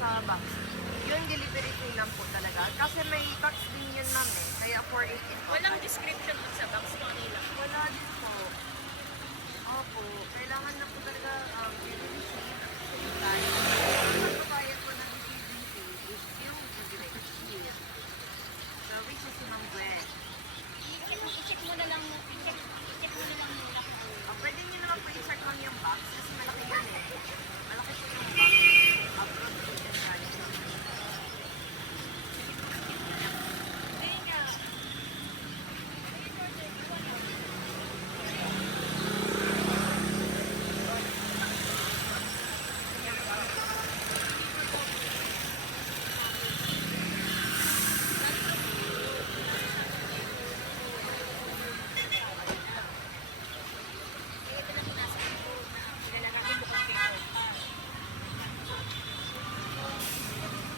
sa box. Yun, delivery fee lang po talaga. Kasi may tax din yun, ma'am eh. Kaya 488 po. Walang description dun sa box mo nila. Wala din po. Opo. Kailangan na po talaga delivery fee. Tayo. Ang magbabayad po ng receiving fee is yung delivery fee. So, which is si Ma'am Gwen. I-check mo na lang muna kung Pwede nyo naman po i-check lang yung box kasi malaki yan eh. Malaki po yung box. Upload po yan tayo.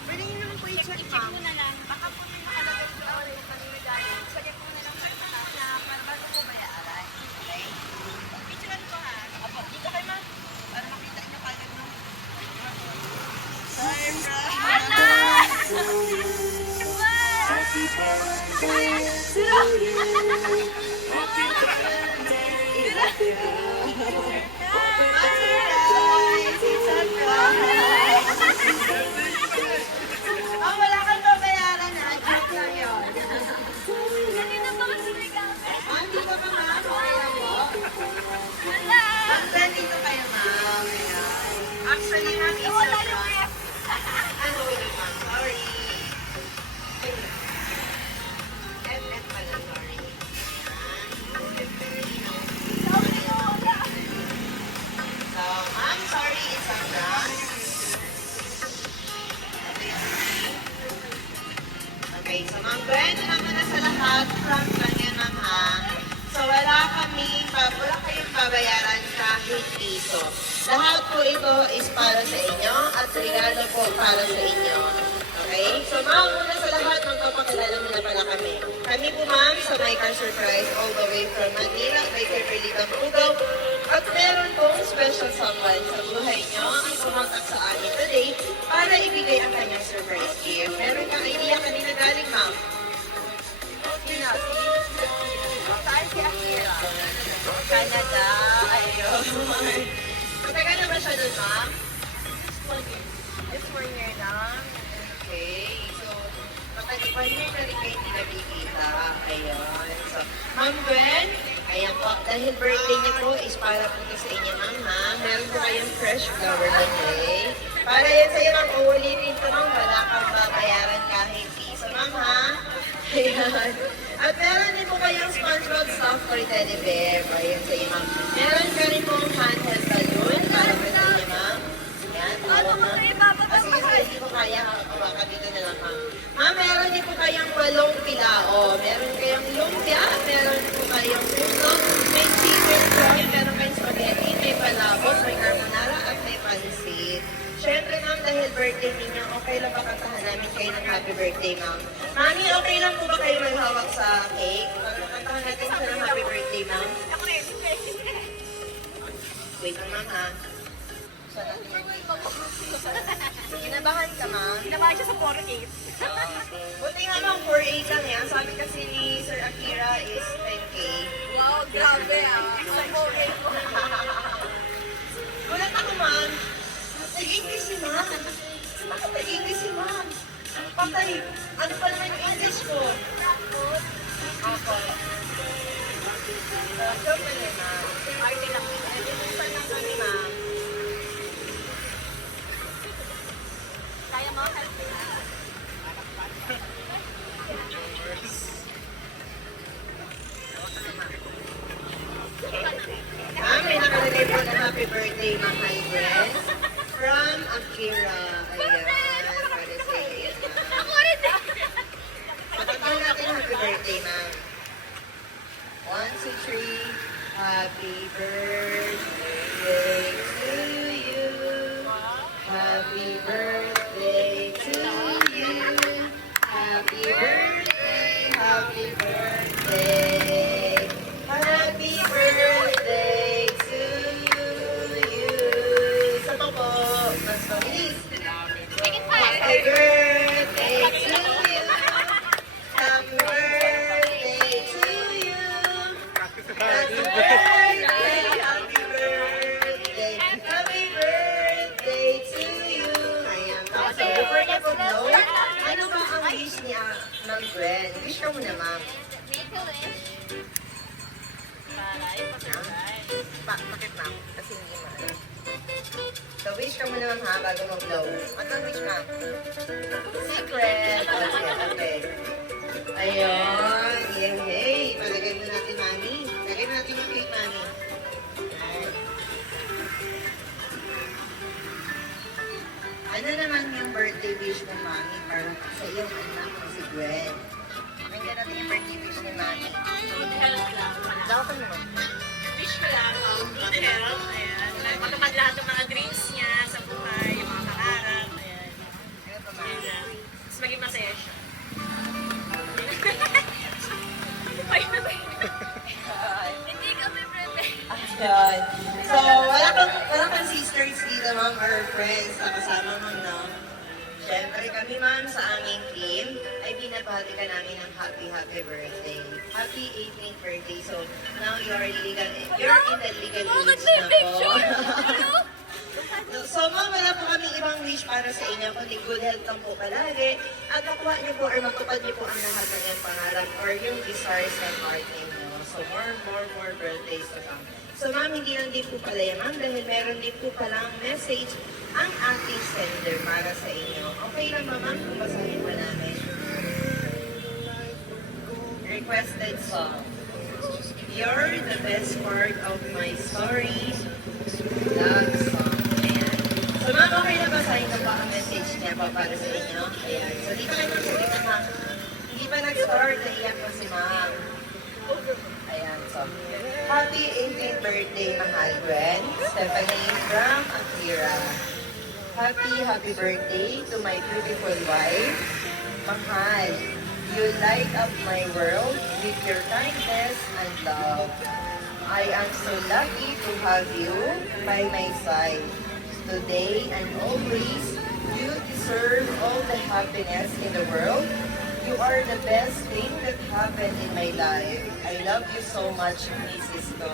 Pwede nyo naman po i-check, i-check ma'am. mo na lang. Baka po may nakalagay doon kung kanina galing. Check mo na lang sa taas na para bago po bayaran. Okay? Picturean ko ha. Opo, dito kayo, ma'am. Para makita nyo kagad, no? Happy birthday to you. Happy birthday, happy birthday. Oh, wala kang babayaran na. Joke lang yun. Kanina pa kasi may gamit. Ma'am, dito ka, ma'am. Okay lang po. Wala. Ma'am, dito kayo, ma'am. Ayan. Actually, ma'am, is Wala your yung front. ref. Ano yun, ma'am? Sorry. FF pala, sorry. So, ma'am, sorry, it's on front. Okay, so ma'am, Gwen, naman na sa lahat. Front lang yan, ma'am, ha? So, wala kayong babayaran kahit piso. Lahat po ito is para sa inyo at regalo po para sa inyo. Okay? So, ma'am, una sa lahat, magpapakilala mo na pala kami. Kami po, ma'am, sa My Car Surprise all the way from Manila by Kimberly Campugaw. At meron pong special someone sa buhay nyo ang sumatak sa amin today para ibigay ang kanyang surprise gift. Meron kang idea kanina galing, ma'am? Sino? Saan si Akira? Canada. Ayun. Matagal na ba siya doon, ma'am? Just 1 year lang. Okay. So, matagal 1 year na rin kayo hindi nakikita. Ayun. So, Ma'am Gwen, ayan po. Dahil birthday niyo po is para po ito sa inyo, ma'am, ha? Meron po kayong fresh flower today. Para yan sa'yo, ma'am. Uulitin ko, ma'am. Wala kang babayaran kahit piso, ma'am, ha? Ayan. At meron din po kayong SpongeBob soft toy teddy bear. Ayan sa'yo, ma'am. Meron ka rin pong handheld balloon para po sa inyo, ma'am. Ayan. Ano mo ito ipapatas Kasi hindi ko kaya hawakan dito na lang, ma'am. Ma'am, meron din po kayong walong pilao. Meron kayong lumpia, meron po kayong puso, may chicken fry, meron kayong spaghetti, may palabok, may carbonara, at may pansit. Siyempre, ma'am, dahil birthday ninyo, okay lang ba kantahan namin kayo ng happy birthday, ma'am? Mami, okay lang po ba kayo maghawak sa cake? Kantahan natin siya ng happy birthday, ma'am. Ako rin. Wait lang, ma'am, ha? Saan natin mag-wait? Kinabahan ka, ma'am? Ginawa siya sa 4-8. Buti nga lang, 4A lang yan. Sabi kasi ni Sir Akira is 10K. Wow, grabe ah. Ang 4-8 mo. Gulat ako, ma'am. Nag-English si ma'am. Bakit nag-English si ma'am? Patay. Ano pa naman yung English ko? Ako. Joke lang yun, ma'am. Party lang. Education lang kami, ma'am. Kaya mo, help me. Ma'am, may nakalagay po na happy birthday, ma'am Hybrid. From Akira. Ayan. Para sa iyo. Ako rin eh. Patantaw natin ang happy birthday, ma'am. 1, 2, 3. Happy birthday to you. Happy birthday to you. Happy birthday, happy birthday. Happy birthday to you. Sa to po. Mas mabilis. Tingin pa Gwen. Wish ka muna, ma'am. Make a wish. Para yung pa-surprise. Bakit, ma'am? Kasi hindi maano. So, wish ka muna, ma'am, ha, bago mag-blow. Anong wish, ma'am? Secret! Okay, okay. Ayun. Yay! Palagay mo natin, mami. Lagay mo natin yung cake, mami. Ayan. Ano naman yung birthday wish mo, mami, para sa iyong anak na si Gwen? Pakinggan natin yung birthday wish ni mami. Good health lang. Dapat naman. Wish ko lang, good health. Ayan. Matupad lahat ng mga dreams niya sa buhay, yung mga pangarap. Ayan. Ano pa, Yun mami? lang. Tapos maging masaya siya. Ay, hindi kami prepared. Ayan. So, wala kang sisters dito, ma'am, or friends na kasama mo, no? Siyempre kami, ma'am, sa aming team, ay binabati ka namin ng happy birthday. Happy 18th birthday. So, now you're in the legal age na po. So, ma'am, wala po kami ibang wish para sa inyo, kundi good health lang po palagi. At makuha niyo po or matupad niyo po ang lahat ng iyong pangarap or yung desires ng heart ninyo. So, more birthdays to come. So, ma'am, hindi lang din po pala yan, ma'am, dahil meron din po palang message ang ating sender para sa inyo. Okay lang ba, ma'am, kung basahin mo namin? Requested song. You're the best part of my story. Love song. Ayan. So, ma'am, okay na basahin ko pa ang message niya pa para sa inyo? Ayan. So, di pa kayo magsalit na, ma'am. Hindi pa nag-start, naiyak na si ma'am. Ayan, so. Happy 18th birthday, mahal Gwen. Stephanie from Akira. Happy birthday to my beautiful wife. Mahal, you light up my world with your kindness and love. I am so lucky to have you by my side. Today and always, you deserve all the happiness in the world. You are the best thing that happened in my life. I love you so much, Mrs. Ko.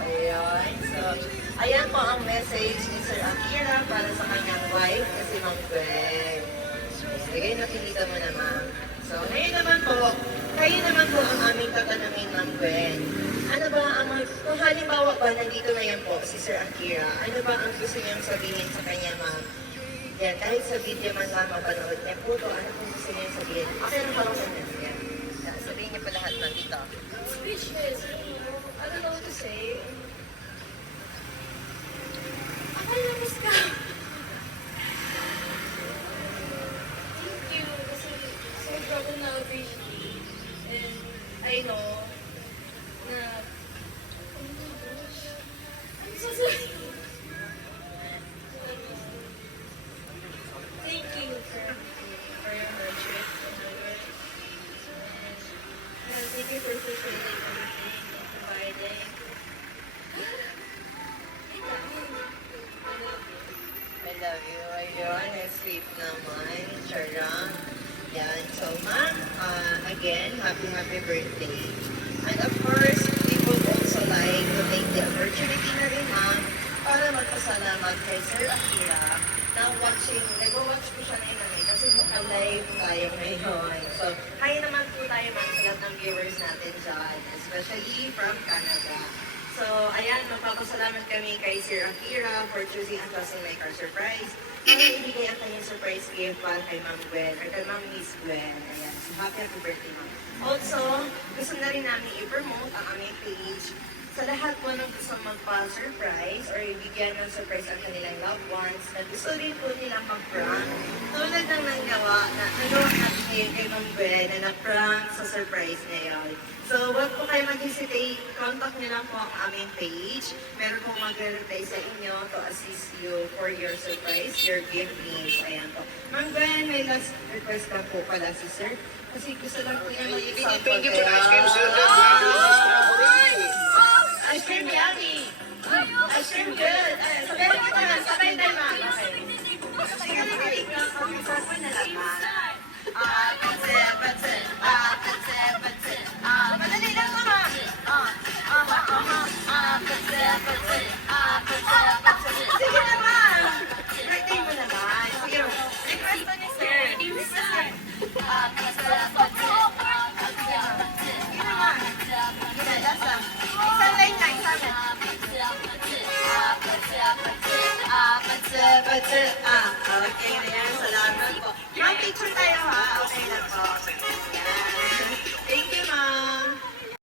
Ayan. So, ayan po ang message ni Sir Akira para sa kanyang wife kasi Ma'am Gwen. Bigay natin dito mo na, ma'am. So, ngayon naman po, kayo naman po ang aming tatanungin, Ma'am Gwen. Ano ba ang kung halimbawa ba nandito na yan po si Sir Akira, ano ba ang gusto niyang sabihin sa kanya, ma'am? Yan, kahit sa video man lang mapanood niya po to, ano kung gusto niya sabihin? Okay lang ba ako sa niya? Sabihin niya pa lahat na dito. Speechless. I don't know what to say. Akala na ka. Thank you. Kasi sobrang ko na-appreciate. And I know na oh my gosh. I'm so sorry. Thank you for your hardship and your work. And thank you for fulfilling everything and providing. I love you. Ayun, sweet naman. Charang. Yan. So, ma'am, again, happy birthday. And of course, we would also like to take the opportunity na rin, ma'am, para magpasalamat kay Sir Akira na nag-watch ko siya ngayon kasi maka-live tayo ngayon. So, kaya naman po tayo mga sa lahat ng viewers natin dyan, especially from Canada. So, ayan, magpapasalamat kami kay Sir Akira for choosing ang Classing My Car Surprise. Ang ibigay ang kanyang surprise gift para kay Ma'am Gwen, or kay Ma'am Miss Gwen. Ayan, so happy birthday, Ma'am. Also, gusto na rin namin i-promote ang aming page sa lahat po ng gusto magpa-surprise or ibigyan ng surprise ang kanilang loved ones na gusto rin po nilang mag-prank. Tulad ng nagawa natin ngayon kay Ma'am Gwen na na-prank sa surprise ngayon. So, wag po kayo mag-hesitate. Contact niyo lang po ang aming page. Meron pong magre-reply sa inyo to assist you for your surprise, your gift needs. Ayan po. Ma'am Gwen, may last request lang po pala si Sir. Kasi gusto lang po niya mag-example. Thank you for the ice cream, sir. Ice cream yummy! Ice cream good! Ayan, sabihin ko naman, sabay tayo, ma'am. Okay. Sige, sige. Pag-example na lang, ma'am. Madali lang to, ma'am. Sige naman. Birthday mo naman. Sige. Request to ni sir. Request, sir. birthday,